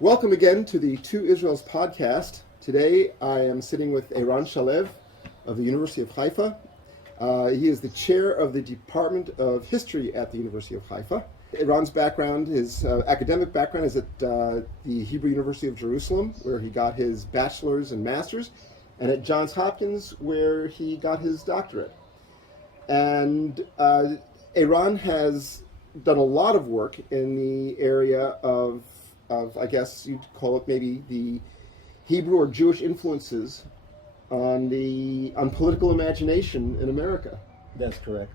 Welcome again to the Two Israels podcast. Today I am sitting with Eran Shalev of the University of Haifa. He is the chair of the Department of History at the University of Haifa. Eran's background, his academic background, is at the Hebrew University of Jerusalem, where he got his bachelor's and master's, and at Johns Hopkins, where he got his doctorate. And Eran has done a lot of work in the area of I guess you'd call it maybe the Hebrew or Jewish influences on political imagination in America. That's correct.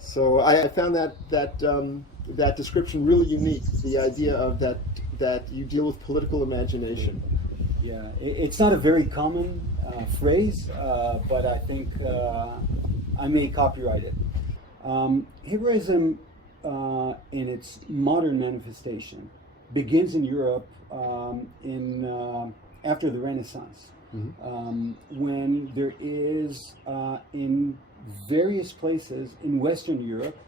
So I found that description really unique. The idea of that you deal with political imagination. Yeah, it's not a very common phrase, but I think I may copyright it. Hebraism, in its modern manifestation, begins in Europe after the Renaissance, when there is in various places in Western Europe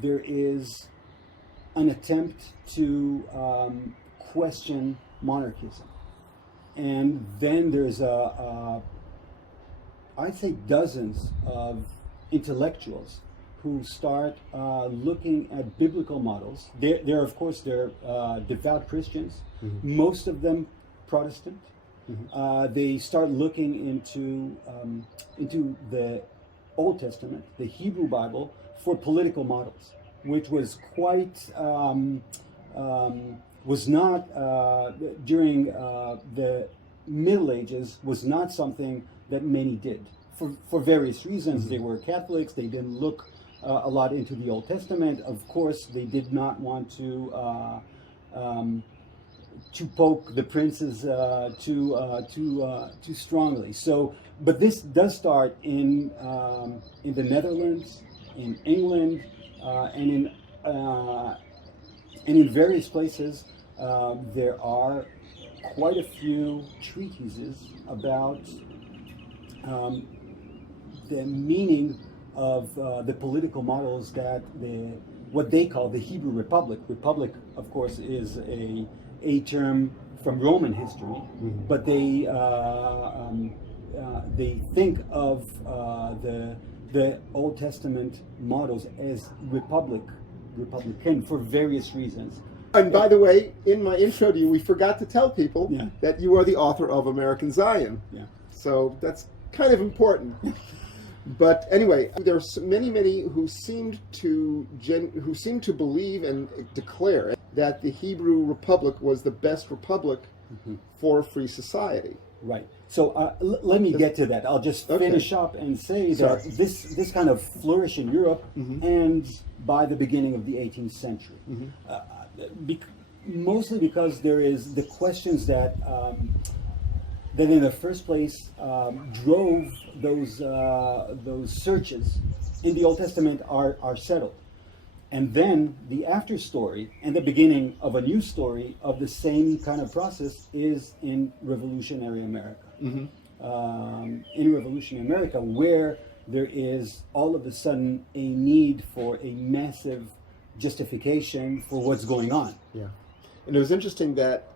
there is an attempt to question monarchism, and then there's I'd say dozens of intellectuals who start looking at biblical models. They're of course devout Christians, most of them Protestant. They start looking into the Old Testament, the Hebrew Bible, for political models, which was quite was not during the Middle Ages was not something that many did for various reasons. They were Catholics. They didn't look a lot into the Old Testament. Of course, they did not want to poke the princes too strongly. So, but this does start in the Netherlands, in England, and in various places. There are quite a few treatises about the meaning of the political models that what they call the Hebrew Republic. Republic, of course, is a term from Roman history, but they think of the Old Testament models as republican for various reasons. And by the way, in my intro to you, we forgot to tell people that you are the author of American Zion. Yeah. So that's kind of important. But anyway, there are many who seem to believe and declare that the Hebrew Republic was the best republic for a free society. Right. So let me get to that. I'll just finish up and say that this kind of flourished in Europe and by the beginning of the 18th century. Mostly because there is the questions that in the first place drove those searches in the Old Testament are settled. And then the after story and the beginning of a new story of the same kind of process is in revolutionary America. In revolutionary America, where there is all of a sudden a need for a massive justification for what's going on. Yeah. And it was interesting that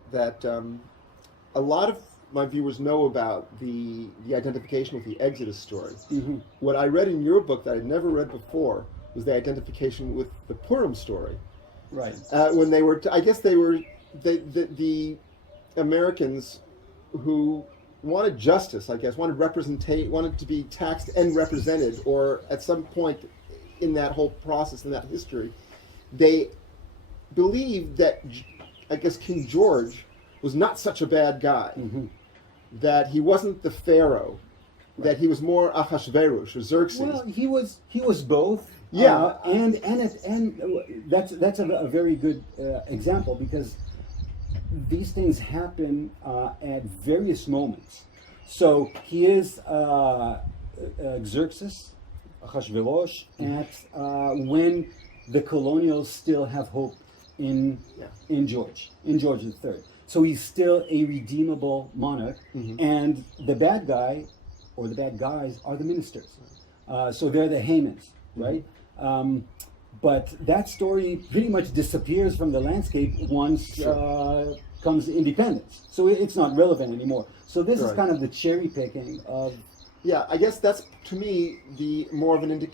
a lot of my viewers know about the identification with the Exodus story. What I read in your book that I'd never read before was the identification with the Purim story. Right. When they were, I guess they were the Americans who wanted justice. I guess wanted to be taxed and represented, or at some point in that whole process, in that history, they believed that I guess King George was not such a bad guy. That he wasn't the Pharaoh, that he was more Ahasuerus or Xerxes. Well, he was both. Yeah, and that's a very good example, because these things happen at various moments. So he is Xerxes, Ahasuerus, at when the colonials still have hope in George III. So he's still a redeemable monarch, and the bad guy, or the bad guys, are the ministers. So they're the Hamans, right? But that story pretty much disappears from the landscape once comes independence. So it's not relevant anymore. So this is kind of the cherry picking of. Yeah, I guess that's to me the more of an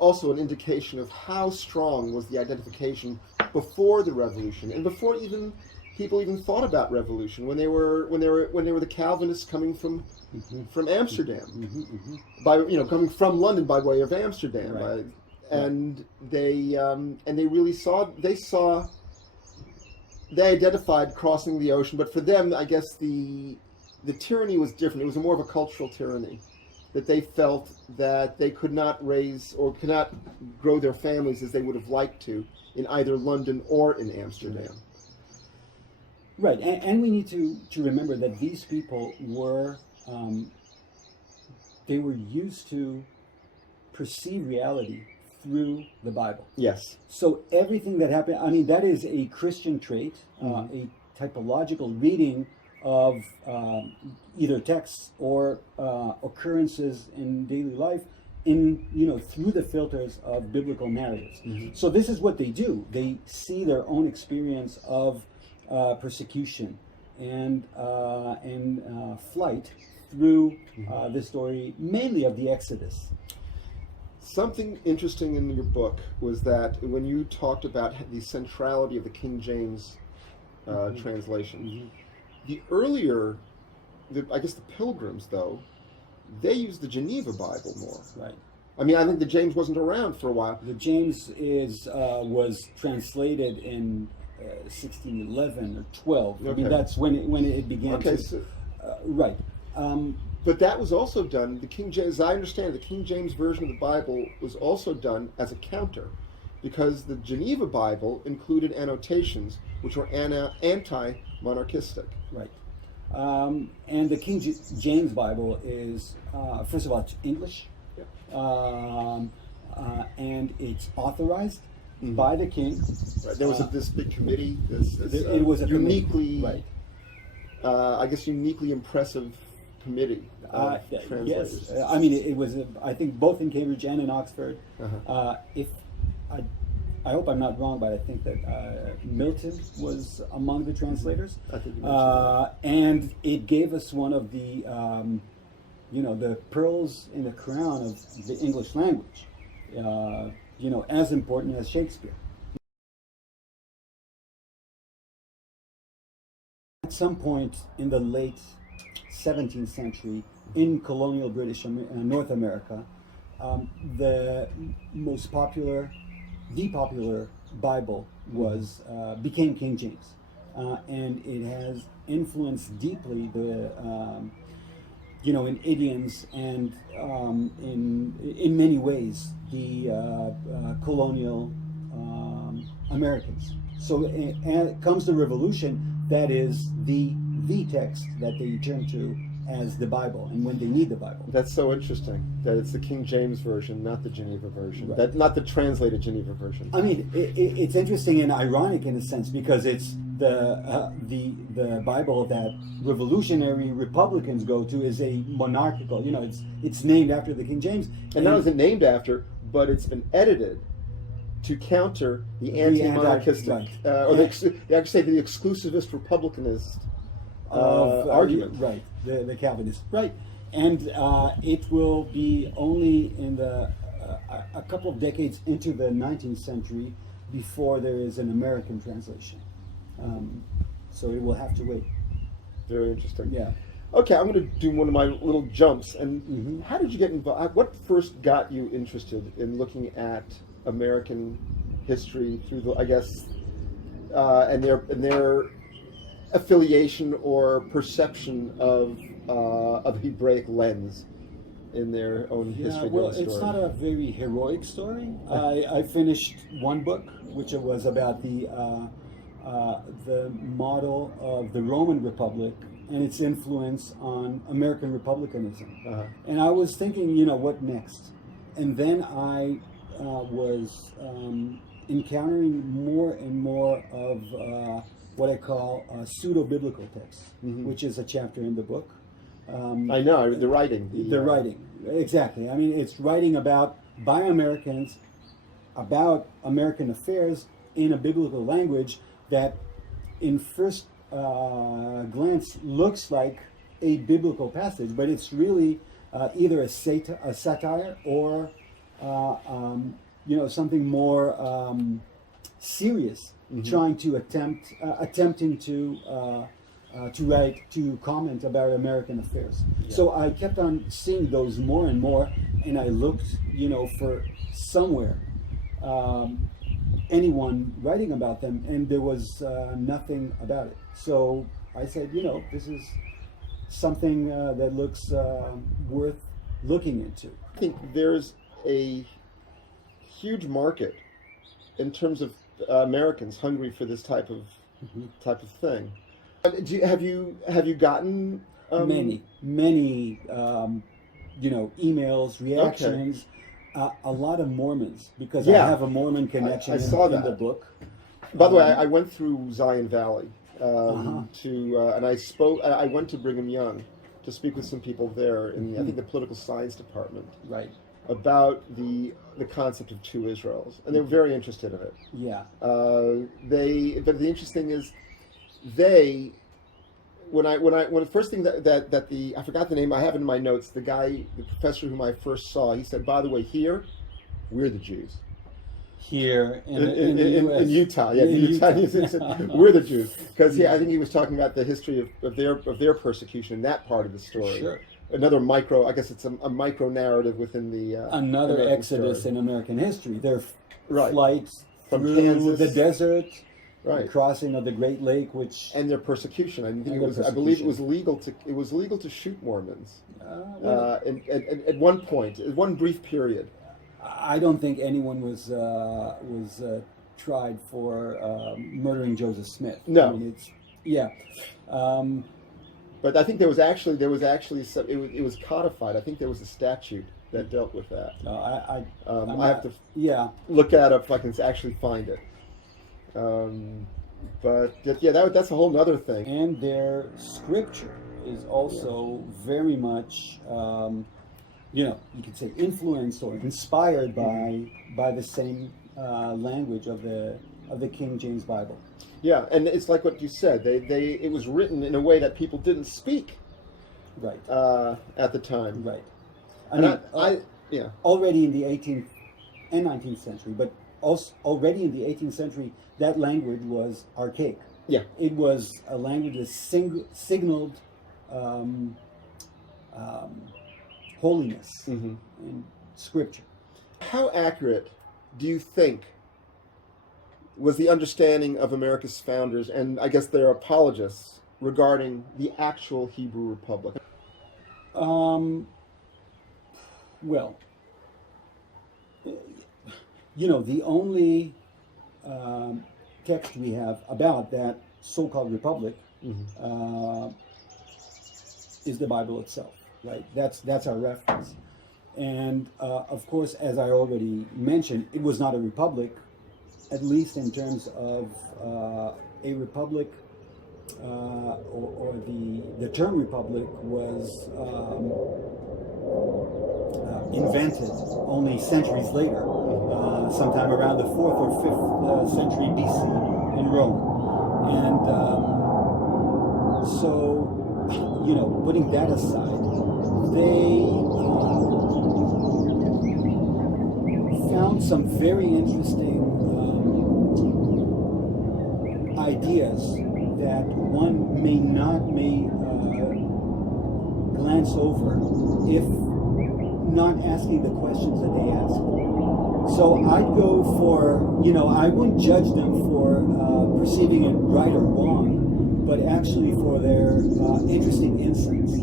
also an indication of how strong was the identification before the revolution and before even people even thought about revolution when they were the Calvinists coming from Amsterdam by coming from London by way of Amsterdam. Right. And they really they identified crossing the ocean, but for them, I guess the tyranny was different. It was more of a cultural tyranny, that they felt that they could not raise or could not grow their families as they would have liked to in either London or in Amsterdam. Right, and we need to remember that these people were they were used to perceive reality through the Bible. Yes. So everything that happened, I mean, that is a Christian trait, a typological reading of either texts or occurrences in daily life through the filters of biblical narratives. So this is what they do. They see their own experience of persecution and flight through the story, mainly of the Exodus. Something interesting in your book was that when you talked about the centrality of the King James translation, the earlier, I guess the Pilgrims, though, they used the Geneva Bible more. Right. I mean, I think the James wasn't around for a while. The James was translated in 1611 or 12. Okay. I mean, that's when it began. Okay, right. But that was also done, the King James, as I understand, the King James Version of the Bible was also done as a counter, because the Geneva Bible included annotations which were anti-monarchistic. Right. And the King James Bible is, first of all, it's English, and it's authorized by the king. Right. There was this big committee, it was a uniquely, right. I guess, uniquely impressive committee of translators. Yes, I mean it was. I think both in Cambridge and in Oxford. If I hope I'm not wrong, but I think that Milton was among the translators. I think you mentioned that. And it gave us one of the, the pearls in the crown of the English language. As important as Shakespeare. At some point in the late 17th century, in colonial British North America, the popular Bible became King James, and it has influenced deeply the in idioms and in many ways the colonial Americans. So comes the revolution. That is the text that they turn to as the Bible, and when they need the Bible. That's so interesting that it's the King James Version, not the Geneva Version, right. Not the translated Geneva Version. I mean, it's interesting and ironic in a sense, because it's the Bible that revolutionary Republicans go to is a monarchical. It's named after the King James, and not only is it named after, but it's been edited to counter the anti-monarchistic, they actually say the exclusivist republicanist argument. Right, the Calvinists. Right, and it will be only in a couple of decades into the 19th century before there is an American translation. So it will have to wait. Very interesting. Yeah. Okay, I'm going to do one of my little jumps. And how did you get involved? What first got you interested in looking at American history through the, I guess, and their affiliation or perception of Hebraic lens in their own history? Well, it's not a very heroic story. I finished one book, which was about the model of the Roman Republic and its influence on American republicanism. And I was thinking, what next? And then I was encountering more and more of what I call pseudo-biblical texts, which is a chapter in the book. I know, the writing. The writing, exactly. I mean, it's writing by Americans about American affairs in a biblical language that, in first glance, looks like a biblical passage, but it's really either a satire or something more serious, trying to attempting to comment about American affairs. Yeah. So I kept on seeing those more and more, and I looked, for somewhere anyone writing about them, and there was nothing about it. So I said, this is something that looks worth looking into. I think there's a huge market in terms of Americans hungry for this type of thing. Have you gotten many emails, reactions? Okay. A lot of Mormons, because I have a Mormon connection. I saw that in the book. By the way, I went through Zion Valley and I spoke. I went to Brigham Young to speak with some people there in I think the political science department, right, about the concept of two Israels, and they were very interested in it. Yeah. But the interesting thing is, when the first thing that I forgot the name, I have it in my notes, the professor whom I first saw, he said, by the way, here, we're the Jews. Here in Utah, yeah, in Utah. He said, we're the Jews, because I think he was talking about the history of their persecution in that part of the story. Sure. Another micro, I guess it's a micro narrative within the another American exodus story. In American history. Their right. flights from through Kansas, the desert, right, the crossing of the Great Lake, and their persecution. I believe it was legal to shoot Mormons at one point, at one brief period. I don't think anyone was tried for murdering Joseph Smith. No. I mean, but I think there was actually some, it was codified. I think there was a statute that dealt with that. I have to look that up if I can actually find it. But that's a whole other thing. And their scripture is also very much, you could say influenced or inspired by the same language of the King James Bible. Yeah, and it's like what you said. It was written in a way that people didn't speak. Right. At the time. Right. I already in the 18th and 19th century, but also already in the 18th century, that language was archaic. Yeah. It was a language that signaled holiness in Scripture. How accurate do you think was the understanding of America's founders and I guess their apologists regarding the actual Hebrew Republic? Well, the only text we have about that so-called republic is the Bible itself, right? That's our reference. And of course, as I already mentioned, it was not a republic, at least in terms of a republic, or the term republic was invented only centuries later, sometime around the 4th or 5th century BC in Rome. And so, putting that aside, they found some very interesting ideas that one may glance over if not asking the questions that they ask. So I'd go for, I wouldn't judge them for perceiving it right or wrong, but actually for their interesting insights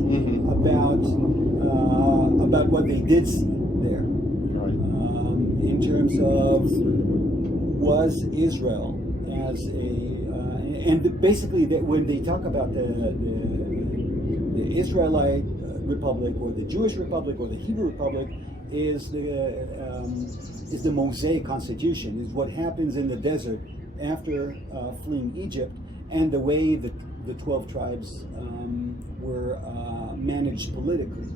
about what they did see there. Right. In terms of, was Israel as and basically when they talk about the Israelite Republic or the Jewish Republic or the Hebrew Republic is the Mosaic Constitution, is what happens in the desert after fleeing Egypt, and the way the 12 tribes were managed politically.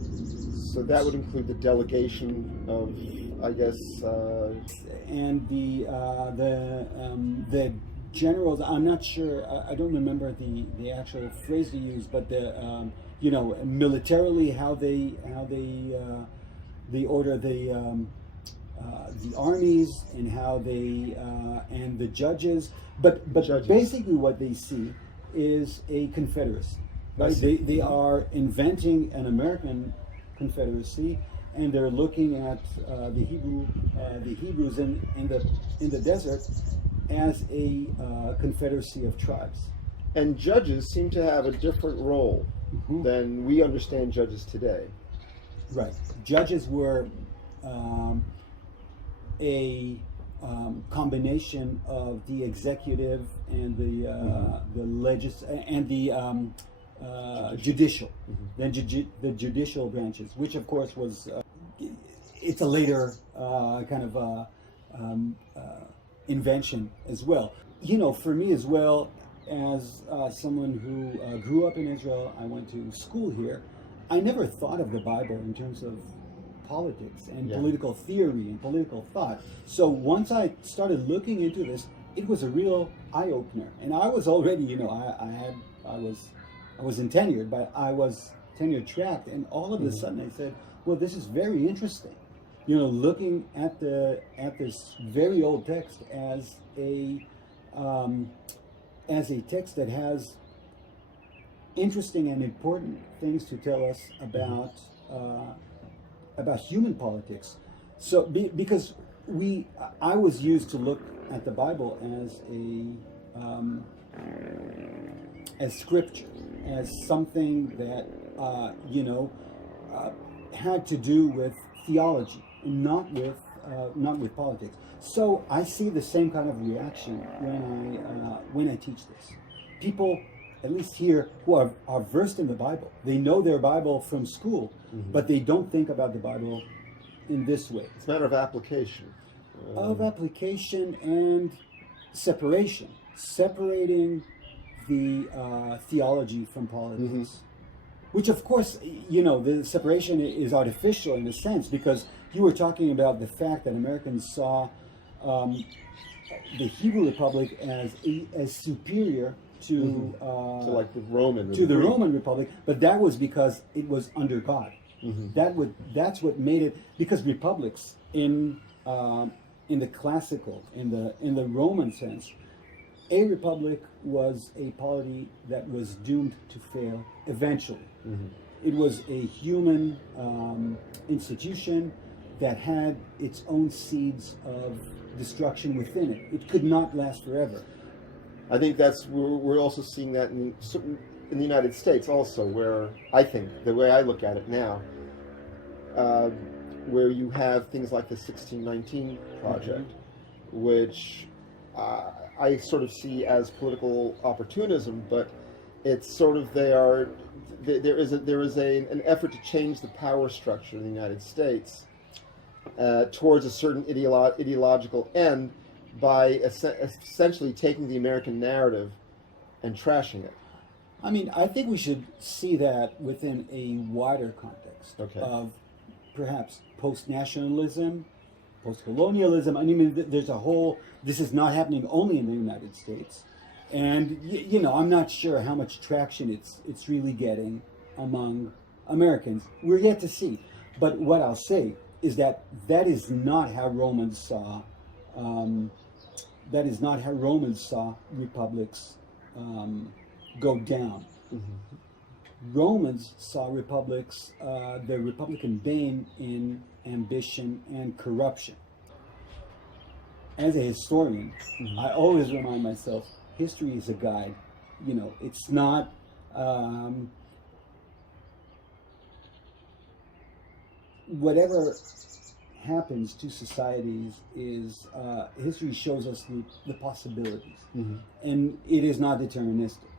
So that would include the delegation of I guess. And the generals. I'm not sure. I don't remember the actual phrase they used, but militarily how they order the armies and how they and the judges. But Judges. basically, what they see is a confederacy. Right? They are inventing an American confederacy, and they're looking at the Hebrews in the desert as a confederacy of tribes. And judges seem to have a different role than we understand judges today. Right. Judges were a combination of the executive and the judicial, the judicial branches, which of course was it's a later kind of invention as well. For me as well, as someone who grew up in Israel, I went to school here. I never thought of the Bible in terms of politics and political theory and political thought. So once I started looking into this, it was a real eye opener. And I was already, I wasn't tenured, but I was tenure tracked. And all of a sudden, I said, "Well, this is very interesting." Looking at this very old text as a text that has interesting and important things to tell us about human politics. So because I was used to look at the Bible as scripture, as something that had to do with theology, not with politics. So I see the same kind of reaction when I teach this. People, at least here, who are versed in the Bible, they know their Bible from school, but they don't think about the Bible in this way. It's a matter of application. Of application and separation, separating the theology from politics. Which, of course, the separation is artificial in a sense, because you were talking about the fact that Americans saw the Hebrew Republic as superior to like the Roman Roman Republic, but that was because it was under God. That's what made it, because republics in the classical, in the Roman sense, a republic was a polity that was doomed to fail eventually. It was a human institution that had its own seeds of destruction within it. It could not last forever. I think we're also seeing that in the United States also, where I think, the way I look at it now, where you have things like the 1619 Project, which I sort of see as political opportunism, but it's sort of there is an effort to change the power structure in the United States towards a certain ideological end by essentially taking the American narrative and trashing it. I mean, I think we should see that within a wider context of perhaps post-nationalism, post-colonialism. I mean, there's a whole. This is not happening only in the United States, and I'm not sure how much traction it's really getting among Americans. We're yet to see. But what I'll say is that is not how Romans saw. That is not how Romans saw republics go down. Romans saw republics, the Republican bane in ambition and corruption. As a historian, I always remind myself, history is a guide. It's not. Whatever happens to societies is history shows us the possibilities, and it is not deterministic.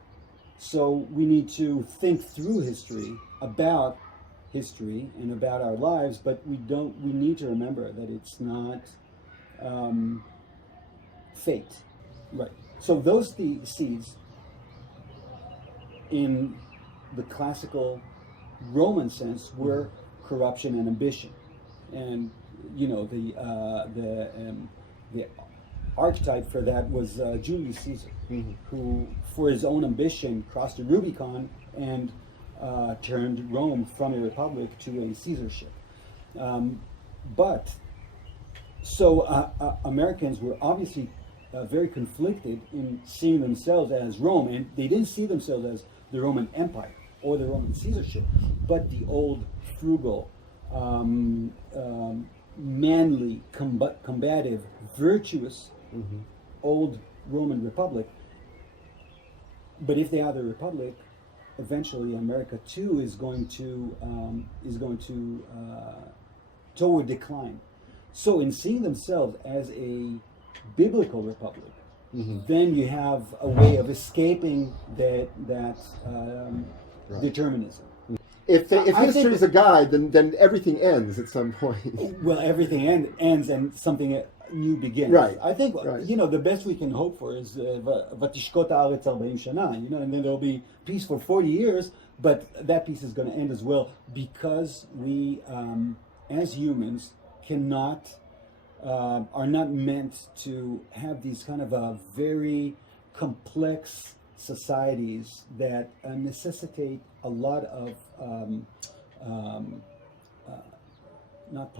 So we need to think through history about history and about our lives, but we need to remember that it's not fate. Right. So those seeds in the classical Roman sense were corruption and ambition. And the archetype for that was Julius Caesar, who, for his own ambition, crossed the Rubicon and turned Rome from a republic to a Caesarship. Americans were obviously very conflicted in seeing themselves as Rome, and they didn't see themselves as the Roman Empire or the Roman Caesarship, but the old, frugal, manly, combative, virtuous old Roman Republic. But if they are the Republic, eventually America too is going to toward decline. So in seeing themselves as a biblical republic, then you have a way of escaping that determinism. If history is a guide, then everything ends at some point. Well, everything ends and something new begins. Right. I think Right. the best we can hope for is Vatishkot haaretz 40 shana, and then there'll be peace for 40 years, but that peace is going to end as well because we, as humans, are not meant to have these kind of very complex societies that necessitate a lot of not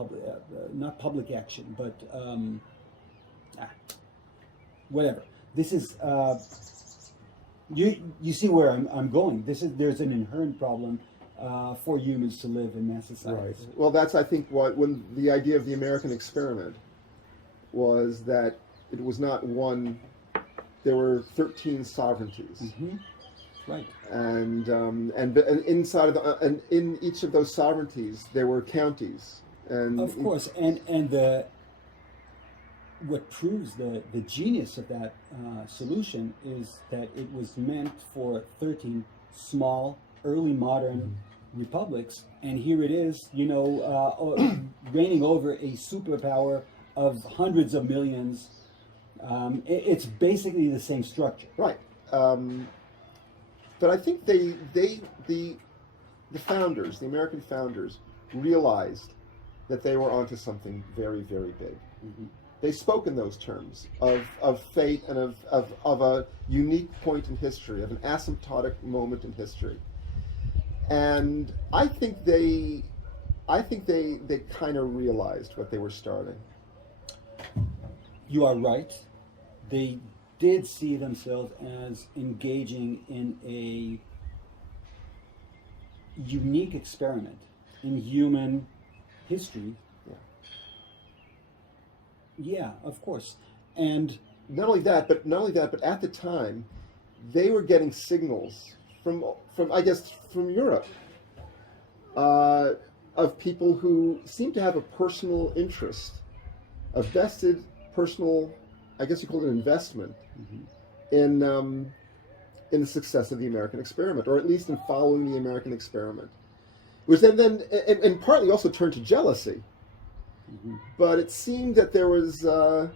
public action, but whatever. This is you see where I'm going. There's an inherent problem for humans to live in that society. Right. Well, that's, I think, when the idea of the American experiment was that it was not one. There were 13 sovereignties. Right. And inside of and in each of those sovereignties there were counties. And of course, and what proves the genius of that solution is that it was meant for 13 small, early modern republics, and here it is, reigning over a superpower of hundreds of millions. It's basically the same structure. Right. But I think the founders, the American founders, realized that they were onto something very, very big. They spoke in those terms of fate and of a unique point in history, of an asymptotic moment in history. And I think they kind of realized what they were starting. You are right. They did see themselves as engaging in a unique experiment in human history. Yeah, of course. And not only that, but at the time, they were getting signals from Europe of people who seemed to have a personal interest, a vested personal, I guess you call it an investment, in the success of the American experiment, or at least in following the American experiment, which then and partly also turned to jealousy. But it seemed that there were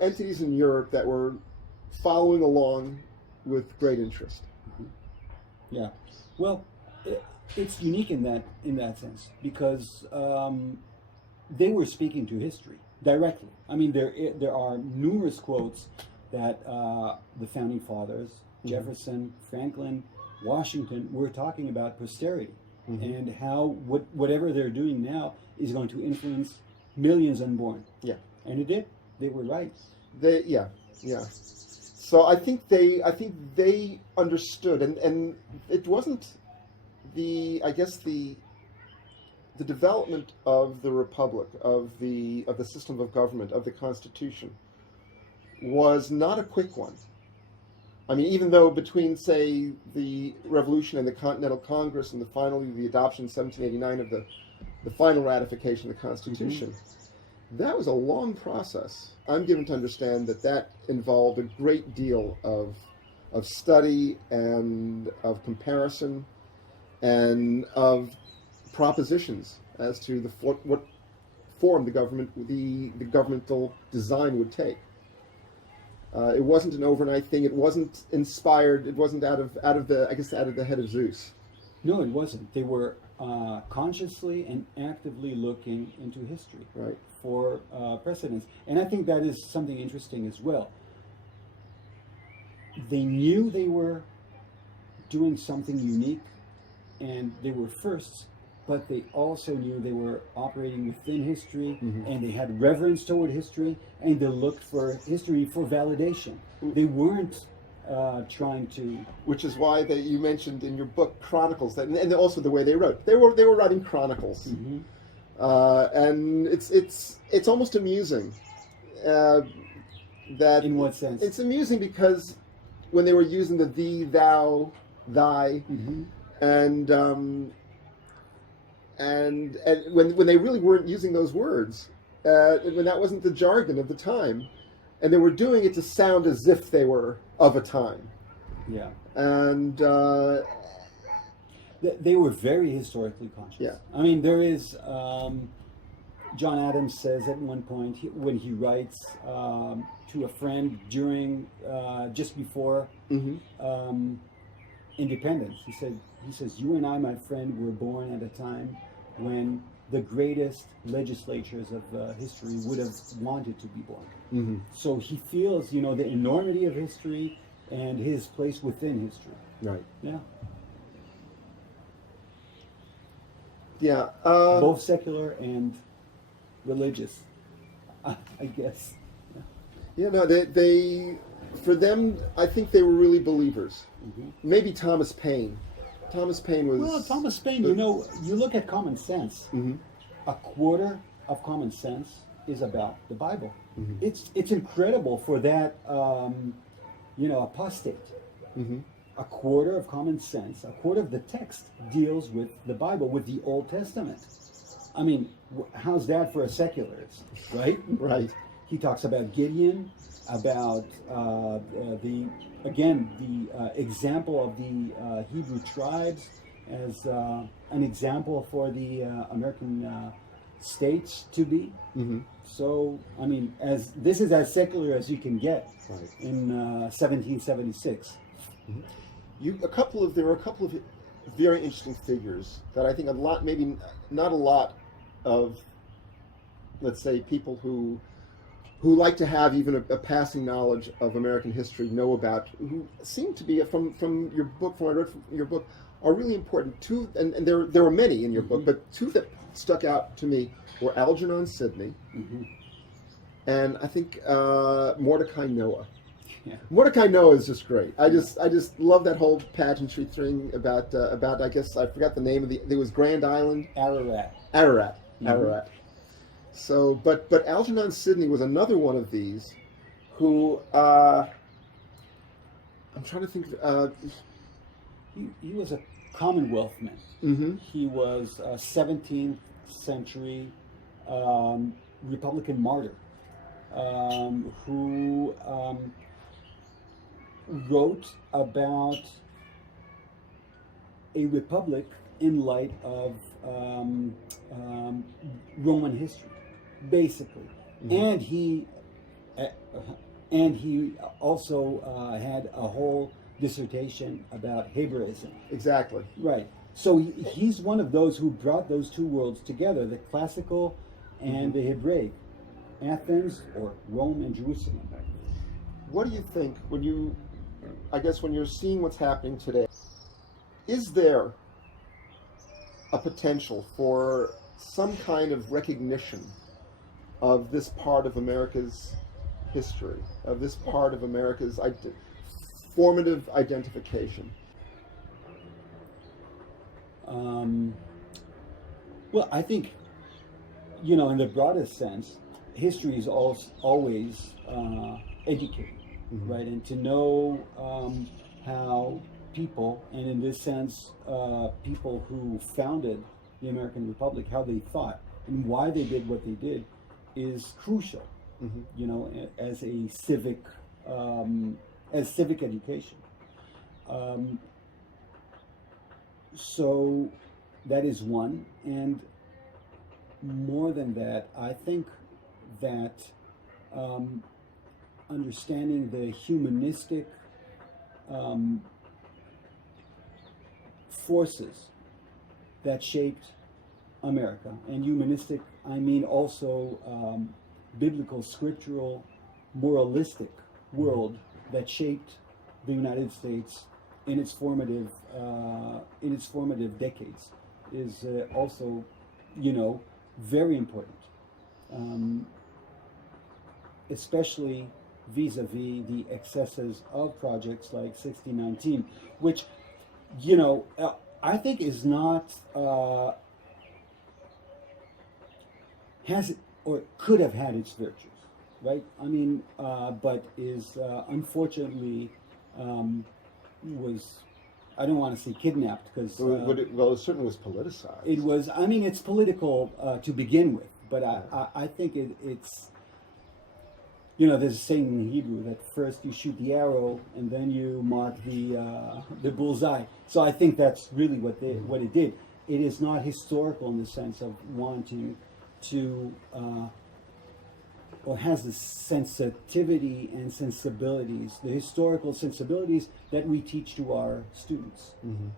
entities in Europe that were following along with great interest. Yeah, well, it's unique in that sense because they were speaking to history directly. I mean, there are numerous quotes that the founding fathers, Jefferson, Franklin, Washington, were talking about posterity. And how whatever they're doing now is going to influence millions unborn. Yeah, and it did. They were right. Yeah. So I think they understood, and it wasn't the development of the republic, of the system of government, of the Constitution, was not a quick one. I mean, even though between, say, the Revolution and the Continental Congress and finally the adoption in 1789 of the final ratification of the Constitution, that was a long process. I'm given to understand that involved a great deal of study and of comparison and of propositions as to what form the governmental design would take. It wasn't an overnight thing. It wasn't inspired. It wasn't out of the head of Zeus. No, it wasn't. They were consciously and actively looking into history Right. for precedents. And I think that is something interesting as well. They knew they were doing something unique and they were firsts, but they also knew they were operating within history, and they had reverence toward history, and they looked for history for validation. They weren't trying to. Which is why you mentioned in your book Chronicles that, and also the way they wrote. They were writing chronicles, and it's almost amusing. That In what sense? It's amusing because when they were using the thee, thou, thy, and when they really weren't using those words, when that wasn't the jargon of the time, and they were doing it to sound as if they were of a time. Yeah. And They were very historically conscious. Yeah. I mean, there is. John Adams says at one point when he writes to a friend during just before independence, he says, "You and I, my friend, were born at a time when the greatest legislatures of history would have wanted to be born." So he feels, the enormity of history and his place within history. right, Yeah. yeah, Both secular and religious, I guess. yeah. No, they for them, I think they were really believers. Maybe Thomas Paine. Thomas Paine was. Well, Thomas Paine, you look at common sense. A quarter of common sense is about the Bible. It's incredible for that, apostate. A quarter of common sense, a quarter of the text deals with the Bible, with the Old Testament. I mean, how's that for a secularist, right? Right. He talks about Gideon, about the example of the Hebrew tribes as an example for the American states to be. So, I mean, this is as secular as you can get in 1776. There were a couple of very interesting figures that I think maybe not a lot of, let's say, people who like to have even a passing knowledge of American history know about, who seem to be from your book, from what I read from your book, are really important. Two, and there were many in your book, but two that stuck out to me were Algernon Sidney, and I think Mordecai Noah. Yeah. Mordecai Noah is just great. I just love that whole pageantry thing about I guess I forgot the name of there was Grand Island. Ararat. So, but Algernon Sidney was another one of these, who I'm trying to think. He was a Commonwealth man. He was a 17th century Republican martyr who wrote about a republic in light of Roman history, basically, and he also had a whole dissertation about hebraism. Exactly. Right. So he's one of those who brought those two worlds together, the classical and the Hebraic, Athens or Rome and Jerusalem. What do you think when you're seeing what's happening today? Is there a potential for some kind of recognition of this part of America's history, of this part of America's formative identification? Well, I think, in the broadest sense, history is always educating, right? And to know how people, and in this sense, people who founded the American Republic, how they thought and why they did what they did, is crucial. As a civic education. So that is one, and more than that, I think that understanding the humanistic forces that shaped America. And humanistic, I mean also biblical, scriptural, moralistic world that shaped the United States in its formative decades is also, very important, especially vis-a-vis the excesses of projects like 1619, which, I think is not has or could have had its virtues, right? I mean, but is unfortunately was, I don't want to say kidnapped because it certainly was politicized. It was. I mean, it's political to begin with, but I think it's. There's a saying in Hebrew that first you shoot the arrow and then you mark the bullseye. So I think that's really what it did. It is not historical in the sense of wanting to, or has the sensitivity and sensibilities, the historical sensibilities that we teach to our students. Mm-hmm.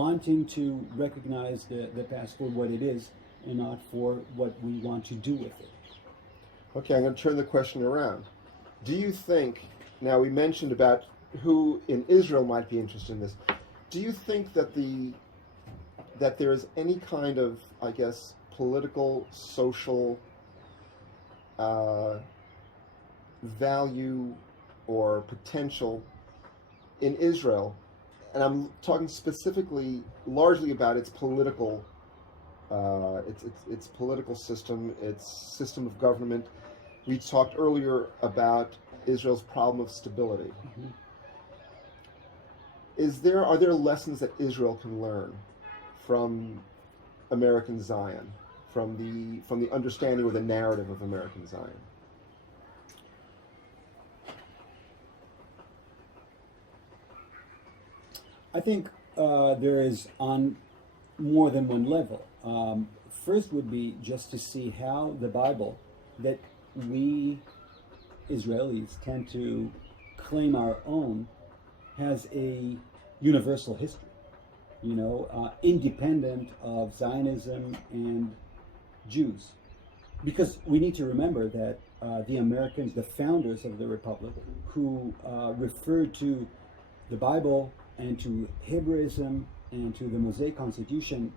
Wanting to recognize the past for what it is and not for what we want to do with it. Okay, I'm going to turn the question around. Do you think, now we mentioned about who in Israel might be interested in this, do you think that there is any kind of, I guess, political, social value or potential in Israel? And I'm talking specifically, largely about its political its political system, its system of government. We talked earlier about Israel's problem of stability. Mm-hmm. Are there lessons that Israel can learn from American Zion, from the understanding or the narrative of American Zion? I think there is on more than one level. First would be just to see how the Bible that we Israelis tend to claim our own has a universal history, independent of Zionism and Jews. Because we need to remember that the Americans, the founders of the Republic, who referred to the Bible and to hebraism and to the Mosaic Constitution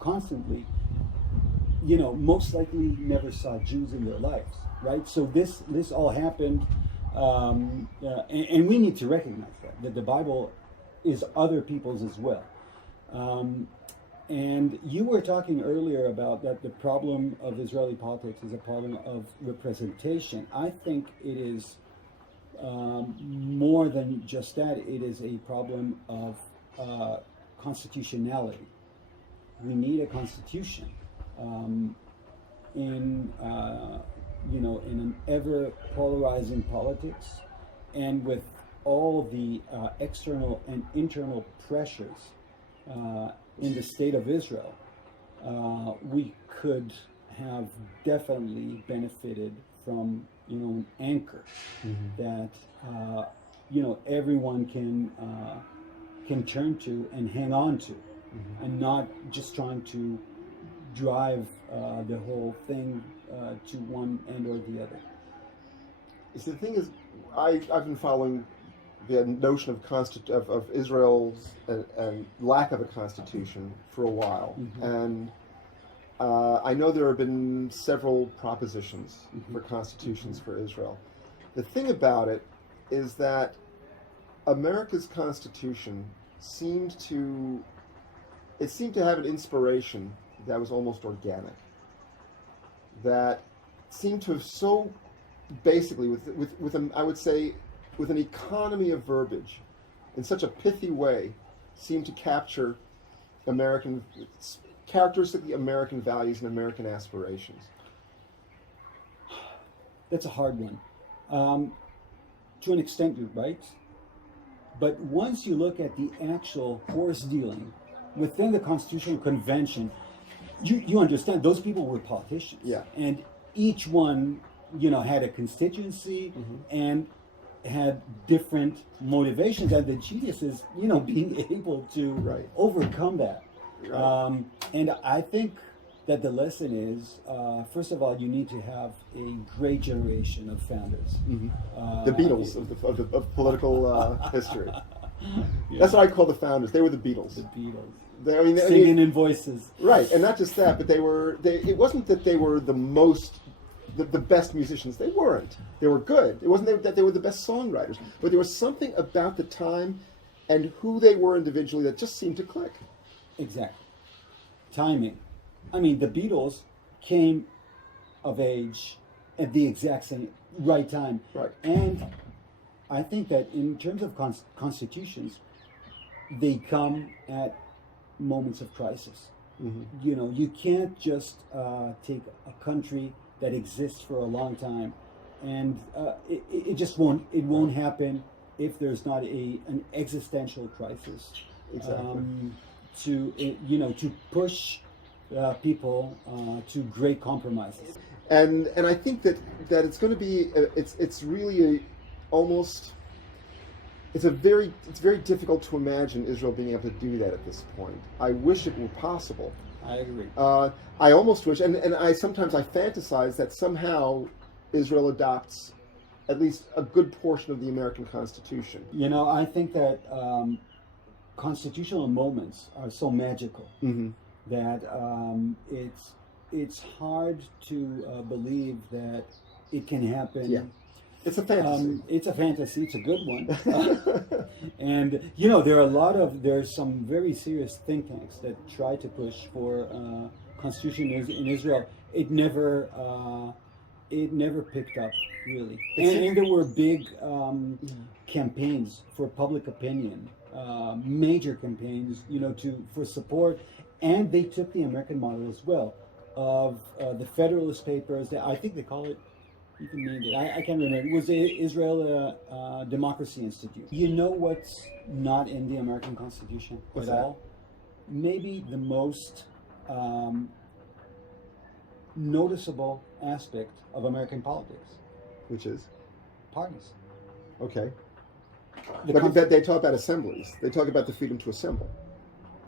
constantly, most likely never saw Jews in their lives, right? So this all happened, and we need to recognize that the Bible is other people's as well. And you were talking earlier about that the problem of Israeli politics is a problem of representation. I think it is more than just that. It is a problem of constitutionality. We need a constitution in an ever polarizing politics, and with all the external and internal pressures in the state of Israel, we could have definitely benefited from an anchor that everyone can turn to and hang on to, and not just trying to drive the whole thing to one end or the other. The thing is, I've been following the notion of Israel's and lack of a constitution for a while, and I know there have been several propositions for constitutions for Israel. The thing about it is that America's constitution seemed to have an inspiration that was almost organic, that seemed to have so basically I would say with an economy of verbiage in such a pithy way, seemed to capture characteristically American values and American aspirations. That's a hard one. To an extent, you're right. But once you look at the actual horse dealing within the Constitutional Convention, you understand those people were politicians. Yeah. And each one, had a constituency, and had different motivations, and the genius is, being able to Right. overcome that. Right. And I think that the lesson is, first of all, you need to have a great generation of founders. The Beatles of political history. Yeah. That's what I call the founders. They were the Beatles. The Beatles. Singing in voices. Right, and not just that, but it wasn't that they were the best musicians. They weren't. They were good. It wasn't that they were the best songwriters, but there was something about the time and who they were individually that just seemed to click. Exactly. Timing. I mean, the Beatles came of age at the exact same right time. Right. And I think that in terms of constitutions, they come at moments of crisis. You can't just take a country that exists for a long time, and it just won't happen if there's not an existential crisis. Exactly. To push people to great compromises. And I think that it's going to be it's really it's very difficult to imagine Israel being able to do that at this point. I wish it were possible. I agree. I almost wish, and I fantasize that somehow Israel adopts at least a good portion of the American Constitution. I think that constitutional moments are so magical that it's hard to believe that it can happen. Yeah. It's a fantasy. It's a fantasy. It's a good one. And there's some very serious think tanks that try to push for constitution in Israel. It never picked up really. And there were big campaigns for public opinion, major campaigns, for support, and they took the American model as well of the Federalist Papers. I think they call it. You can name it. I can't remember. It was the Israel Democracy Institute. You know what's not in the American Constitution What's at that? all? Maybe the most noticeable aspect of American politics: Which is parties. okay. The But they talk about assemblies. They talk about the freedom to assemble.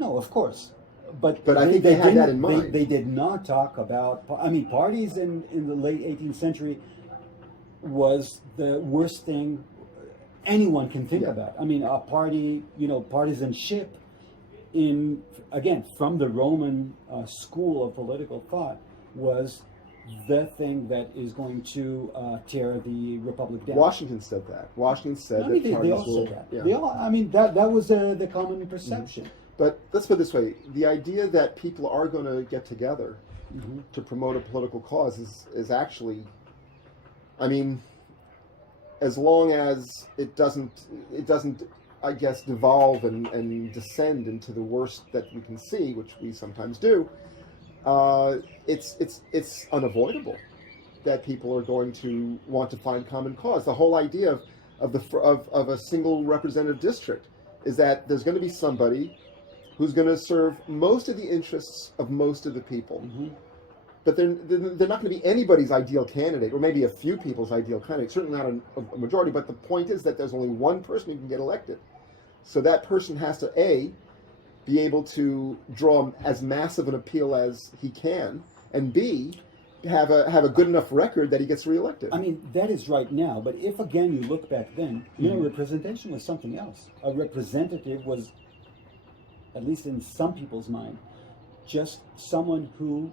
No, of course. But I think they had that didn't- in mind. They did not talk about. Parties in the late 18th century was the worst thing anyone can think Yeah. about. A party, partisanship from the Roman school of political thought was the thing that is going to tear the republic down. Washington said that. Washington said that they parties all will. said that. Yeah. They all. That was the common perception. But let's put it this way: the idea that people are going to get together to promote a political cause is actually, as long as it doesn't, I guess, devolve and descend into the worst that we can see, which we sometimes do. It's unavoidable that people are going to want to find common cause. The whole idea of a single representative district is that there's going to be somebody who's going to serve most of the interests of most of the people. But they're not going to be anybody's ideal candidate, or maybe a few people's ideal candidate, certainly not a majority, but the point is that there's only one person who can get elected. So that person has to, A, be able to draw as massive an appeal as he can, and B, have a good enough record that he gets reelected. That is right now, but if again you look back then, representation was something else. A representative was, at least in some people's mind, just someone who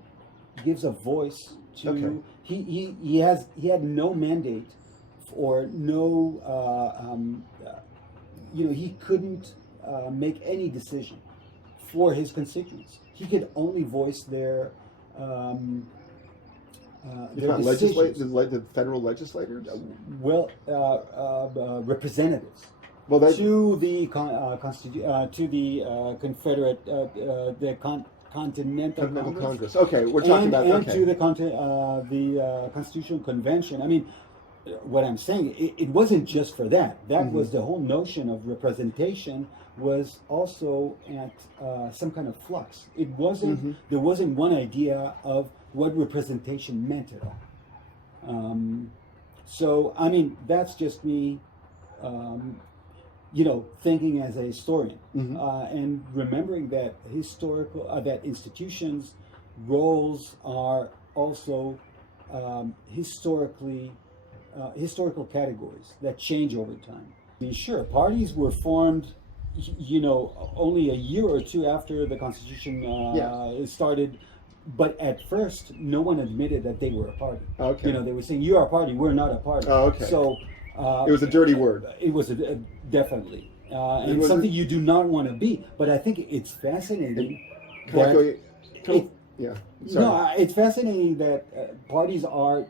gives a voice to. Okay. He had no mandate or no. He couldn't make any decision for his constituents. He could only voice their. It's not the federal legislators? Representatives. Well, To the Confederate, the Continental Congress. Okay, we're talking about and okay. to the Constitutional Convention. What I'm saying, it wasn't just for that. That was the whole notion of representation was also at some kind of flux. It wasn't. There wasn't one idea of what representation meant at all. So that's just me thinking as a historian, Mhm. and remembering that that institutions' roles are also historical categories that change over time. I mean, sure, parties were formed, only a year or two after the Constitution started. But at first, no one admitted that they were a party. Okay. They were saying, "You are a party. We're not a party." Oh, okay. So It was a dirty word. it was definitely, and was something a- you do not want to be. But I think it's fascinating. Can I that- go? Yeah. Sorry. no, it's fascinating that parties are,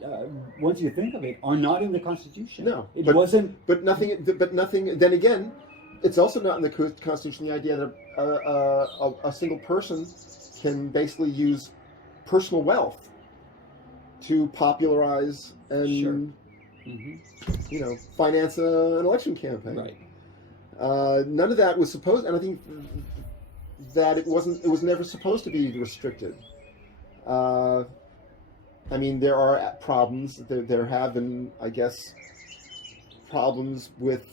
once you think of it, are not in the Constitution. No, it but- wasn't. But nothing. Then again, it's also not in the Constitution the idea that a single person can basically use personal wealth to popularize and Sure. Mm-hmm. finance an election campaign. Right. None of that was supposed, and I think that it wasn't. It was never supposed to be restricted. I mean, there are problems. There have been, I guess, problems with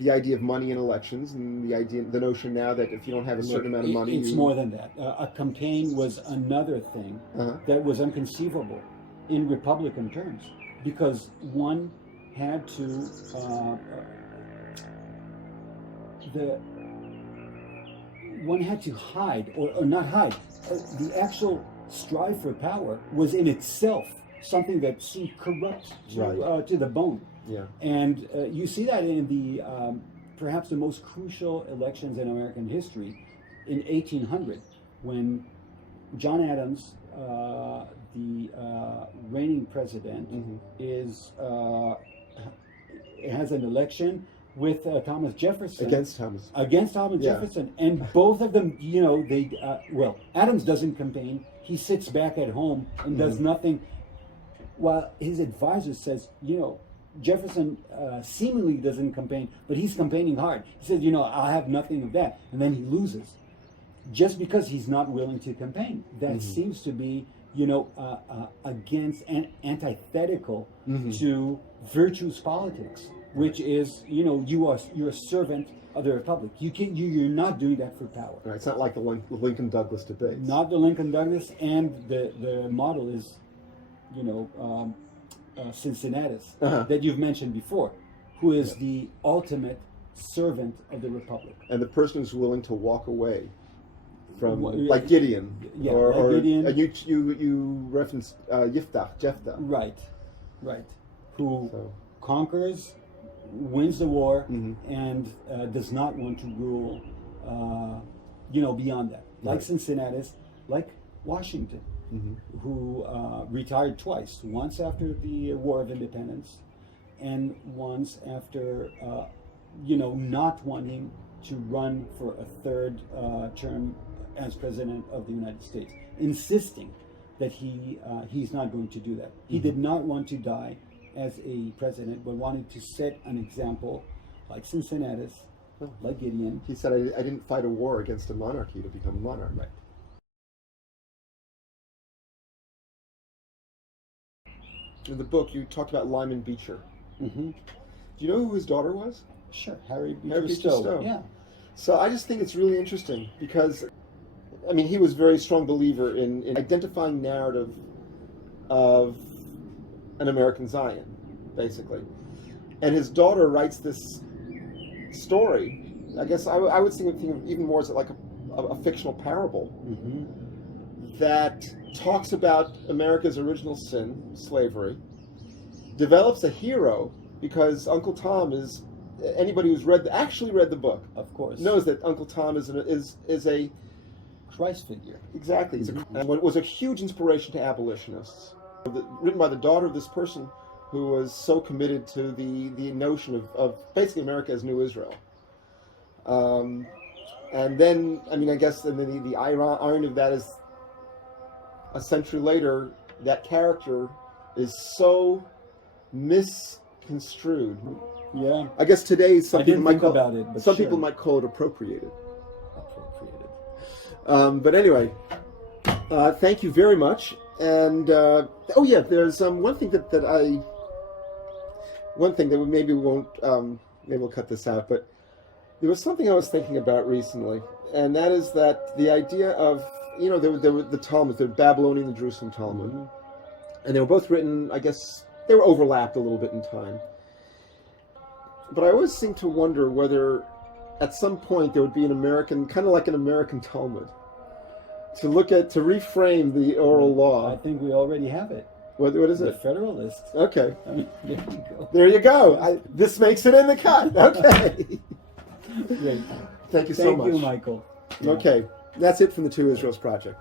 the idea of money in elections, and the notion now that if you don't have a certain amount of money, it's more than that. A campaign was another thing that was inconceivable in Republican terms, because one had to hide or not hide. The actual strive for power was in itself something that seemed corrupt to the bone. Yeah. And you see that in the perhaps the most crucial elections in American history in 1800, when John Adams, the reigning president, has an election with Thomas Jefferson Against Thomas. Jefferson, and both of them, Adams doesn't campaign. He sits back at home and does nothing, while his advisor says, Jefferson seemingly doesn't campaign, but he's campaigning hard. He says, I'll have nothing of that. And then he loses just because he's not willing to campaign. That seems to be, against and antithetical to virtuous politics, which is, you're a servant of the Republic. You're not doing that for power. Right. It's not like the Lincoln Douglas debates. Not the Lincoln Douglas, and the model is, Cincinnatus that you've mentioned before, who is the ultimate servant of the Republic. And the person who's willing to walk away from, Well, like Gideon, yeah, or like Gideon. You referenced Jephthah. Right. Who So. conquers, wins the war, and does not want to rule, beyond that. Like Right. Cincinnatus, like Washington, who retired twice, once after the War of Independence, and once after, not wanting to run for a third term as president of the United States, insisting that he's not going to do that. He did not want to die as a president, but wanted to set an example, like Cincinnatus, like Gideon. He said, I didn't fight a war against a monarchy to become a monarch. Right. In the book, you talked about Lyman Beecher. Mm-hmm. Do you know who his daughter was? Sure, Harry Beecher Beecher Stowe. Stowe. Yeah. So I just think it's really interesting because, I mean, he was a very strong believer in identifying narrative of an American Zion, basically. And his daughter writes this story. I guess I would think of even more as like a fictional parable that talks about America's original sin, slavery, develops a hero because Uncle Tom is, anybody who's actually read the book, Of course. knows that Uncle Tom is a Christ figure. exactly. And what was a huge inspiration to abolitionists, written by the daughter of this person who was so committed to the notion of basically America as New Israel. And then, I mean, I guess and then the irony of that is, a century later, that character is so misconstrued. Yeah. I guess today I didn't think about it, but some sure. people might call it appropriated. Appropriated. But anyway, thank you very much. And there's one thing that we maybe won't maybe we'll cut this out, but there was something I was thinking about recently, and that is that the idea of, there were the Talmud, the Babylonian and the Jerusalem Talmud, and they were both written, I guess, they were overlapped a little bit in time. But I always seem to wonder whether at some point there would be an American, kind of like an American Talmud, to reframe the oral law. I think we already have it. What is The it? Federalist. Okay. I mean, there you go. There you go. This makes it in the cut. Okay. Great. Thank you so much. Thank you, Michael. Okay. That's it from the Two Israels Project.